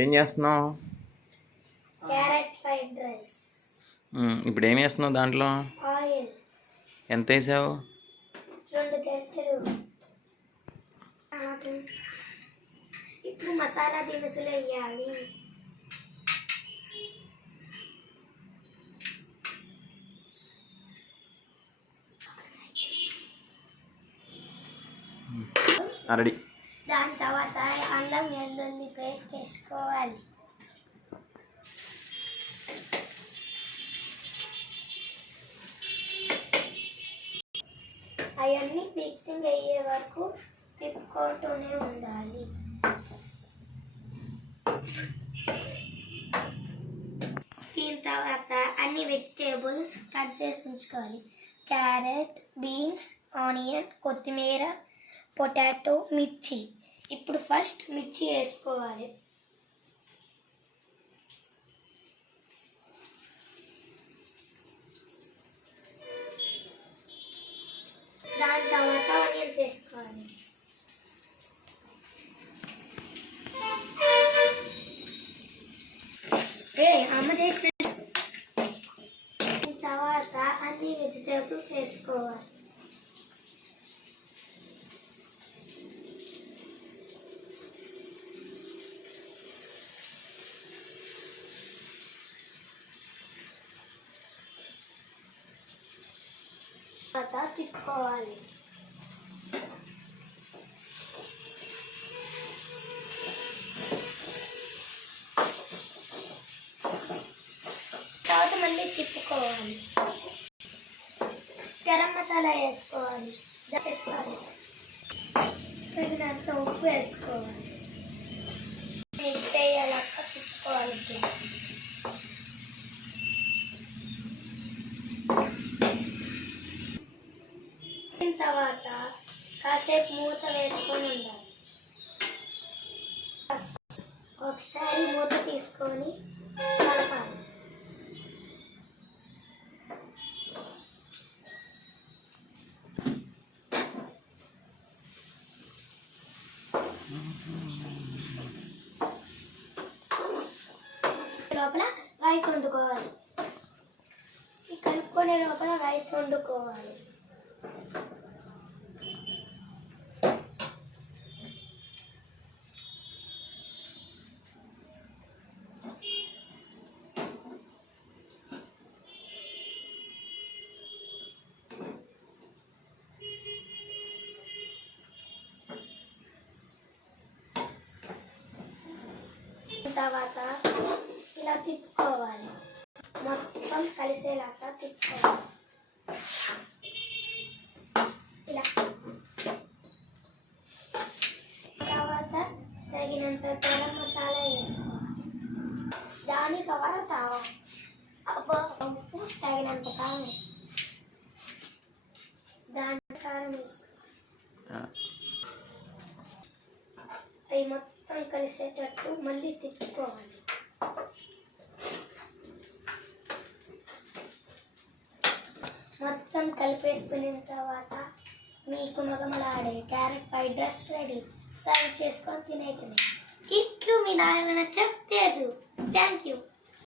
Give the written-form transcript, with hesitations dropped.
ఏం చేస్తున్నావు? Carrot fried rice. ఇప్పుడు ఏం వేస్తున్నావు దాంట్లో? ఆయిల్. ఎంత వేసావు? 2 గరిటెలు. ఇప్పుడు మసాలా దినుసులు వేయాలి. రెడీ. దాని తర్వాత అల్లం వెల్లుల్లి పేస్ట్ చేసుకోవాలి. అవన్నీ మిక్సింగ్ అయ్యే వరకు తిప్పుకుంటూనే ఉండాలి. దీని తర్వాత అన్ని వెజిటేబుల్స్ కట్ చేసి ఉంచుకోవాలి. క్యారెట్, బీన్స్, ఆనియన్, కొత్తిమీర, పొటాటో, మిర్చి. ఇప్పుడు ఫస్ట్ మిర్చి వేసుకోవాలి. దాని తర్వాత ఆనియన్స్ వేసుకోవాలి. అమ్మ చేసిన తర్వాత అన్ని వెజిటేబుల్స్ వేసుకోవాలి. తర్వాత తిప్పుకోవాలి. తర్వాత మళ్ళీ తిప్పుకోవాలి. గరం మసాలా వేసుకోవాలి. తగినంత ఉప్పు వేసుకోవాలి. మిక్స్ అయ్యేలాగా తిప్పుకోవాలి. తర్వాత కాసేపు మూత వేసుకొని ఉండాలి. ఒకసారి మూత తీసుకొని కలపాలి. లోపల రైస్ వండుకోవాలి. ఈ కలుపుకునే లోపల రైస్ వండుకోవాలి. తర్వాత ఇలా తిప్పుకోవాలి. మొత్తం కలిసేలాగా తిప్పుకోవాలి. ఇలా తర్వాత తగినంత గరం మసాలా వేసుకోవాలి. దాని తర్వాత ఉప్పు తగినంత కారం వేసుకోవాలి. దాని కారం వేసుకోవాలి. అవి మొత్తం కలిసేటట్టు మళ్ళీ తిప్పుకోవాలి. మొత్తం కలిపేసుకున్న తర్వాత మీకు మగమలాడే carrot fried rice ready. Serve చేసుకొని తినేయటమే. ఇట్లు మీ నాయన చెఫ్ తేజు. Thank you.